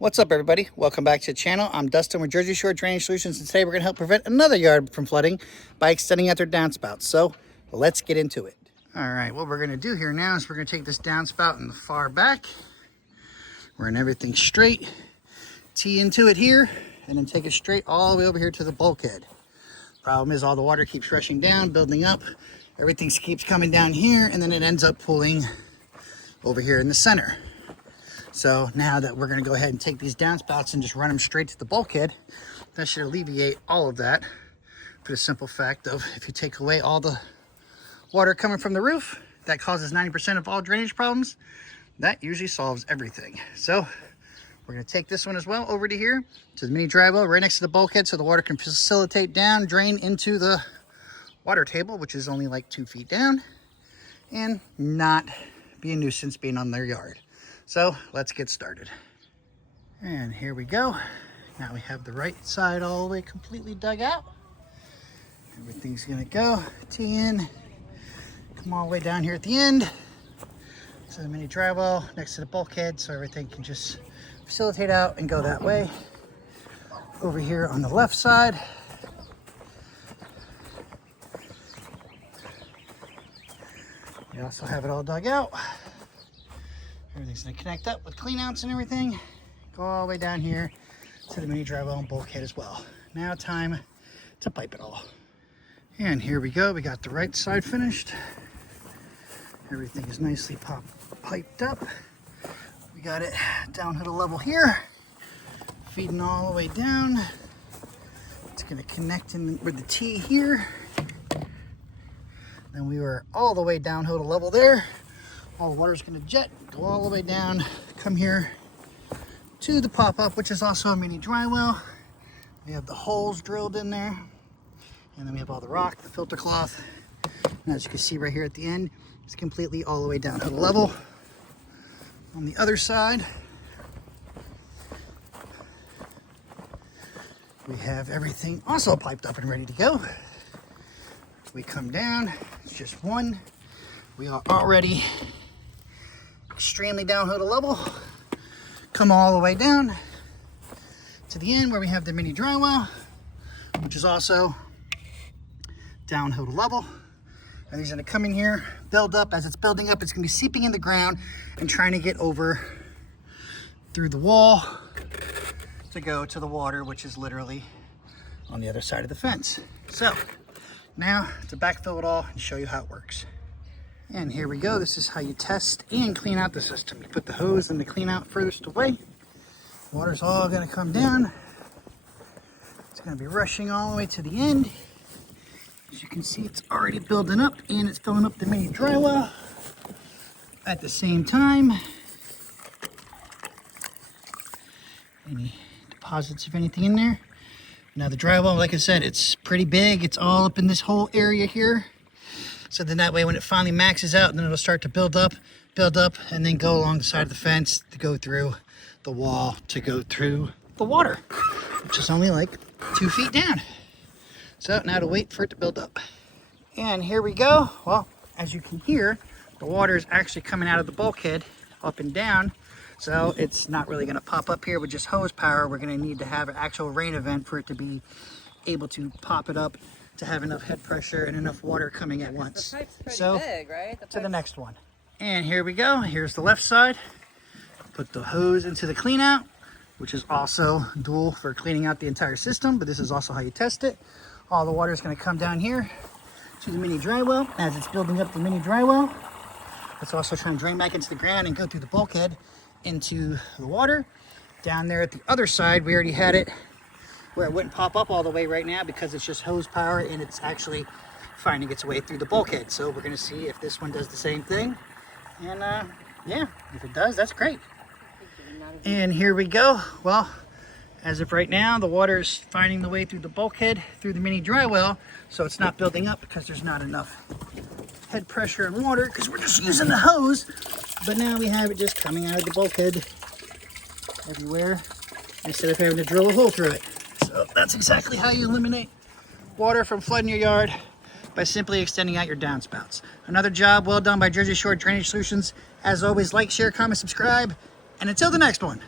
What's up, everybody? Welcome back to the channel. I'm Dustin with Jersey Shore Drainage Solutions, and today we're going to help prevent another yard from flooding by extending out their downspouts. So let's get into it. All right, what we're going to do here now is we're going to take this downspout in the far back, run everything straight, tee into it here, and then take it straight all the way over here to the bulkhead. Problem is all the water keeps rushing down, building up. Everything keeps coming down here, and then it ends up pooling over here in the center. So now that we're going to go ahead and take these downspouts and just run them straight to the bulkhead, that should alleviate all of that for the simple fact of if you take away all the water coming from the roof, that causes 90% of all drainage problems. That usually solves everything. So we're going to take this one as well over to here to the mini dry well right next to the bulkhead so the water can facilitate down, drain into the water table, which is only like 2 feet down, and not be a nuisance being on their yard. So let's get started. And here we go. Now we have the right side all the way completely dug out. Everything's gonna go, tee in, come all the way down here at the end to the mini dry well next to the bulkhead so everything can just facilitate out and go that way. Over here on the left side, we also have it all dug out. Everything's gonna connect up with cleanouts and everything. Go all the way down here to the mini dry well and bulkhead as well. Now time to pipe it all. And here we go, we got the right side finished. Everything is nicely piped up. We got it down to the level here, feeding all the way down. It's gonna connect in with the T here. Then we were all the way down to the level there. All the water's gonna jet, go all the way down, come here to the pop-up, which is also a mini dry well. We have the holes drilled in there, and then we have all the rock, the filter cloth. And as you can see right here at the end, it's completely all the way down to the level. On the other side, we have everything also piped up and ready to go. We come down, it's just one. We are already extremely downhill to level. Come all the way down to the end where we have the mini dry well, which is also downhill to level. And he's gonna come in here, build up. As it's building up, it's gonna be seeping in the ground and trying to get over through the wall to go to the water, which is literally on the other side of the fence. So now to backfill it all and show you how it works. And here we go. This is how you test and clean out the system. You put the hose in the clean out furthest away. Water's all gonna come down. It's gonna be rushing all the way to the end. As you can see, it's already building up and it's filling up the mini dry well at the same time. Any deposits of anything in there? Now the dry well, like I said, it's pretty big. It's all up in this whole area here. So then that way when it finally maxes out, then it'll start to build up, and then go along the side of the fence to go through the wall to go through the water, which is only like 2 feet down. So now to wait for it to build up. And here we go. Well, as you can hear, the water is actually coming out of the bulkhead up and down. So it's not really gonna pop up here with just hose power. We're gonna need to have an actual rain event for it to be able to pop it up, to have enough head pressure and enough water coming at once. The pipe's pretty so big, right? To the next one. And here we go. Here's the left side. Put the hose into the clean out, which is also dual for cleaning out the entire system, but this is also how you test it. All the water is going to come down here to the mini dry well. As it's building up the mini dry well, it's also trying to drain back into the ground and go through the bulkhead into the water. Down there at the other side, we already had it where it wouldn't pop up all the way right now because it's just hose power and it's actually finding its way through the bulkhead. So we're going to see if this one does the same thing. And yeah, if it does, that's great. And here we go. Well, as of right now, the water is finding the way through the bulkhead, through the mini dry well. So it's not building up because there's not enough head pressure and water because we're just using the hose. But now we have it just coming out of the bulkhead everywhere instead of having to drill a hole through it. So that's exactly how you eliminate water from flooding your yard, by simply extending out your downspouts. Another job well done by Jersey Shore Drainage Solutions. As always, like, share, comment, subscribe, and until the next one.